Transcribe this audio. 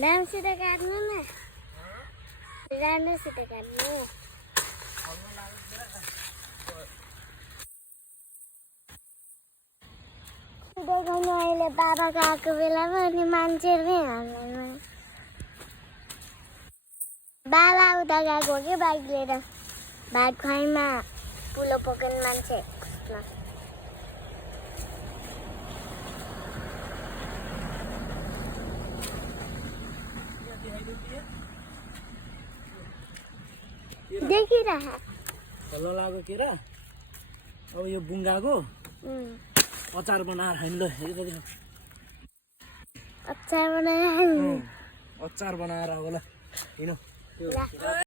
राम्रोसित काट्नु न राम्रोसित काट्नु देखाउनु अहिले बाबाको आएको बेलामा अनि मान्छेले हाल्दैन बाबा उता गएको हो कि बाइक लिएर भात खुवाइमा पुलो पकाउने मान्छे देखिरह हल्लो लाग्यो के र अब यो बुङ्गाको अचार बनाएर खाइन ल अचार बनाएर अचार बनाएर अब ल हिँड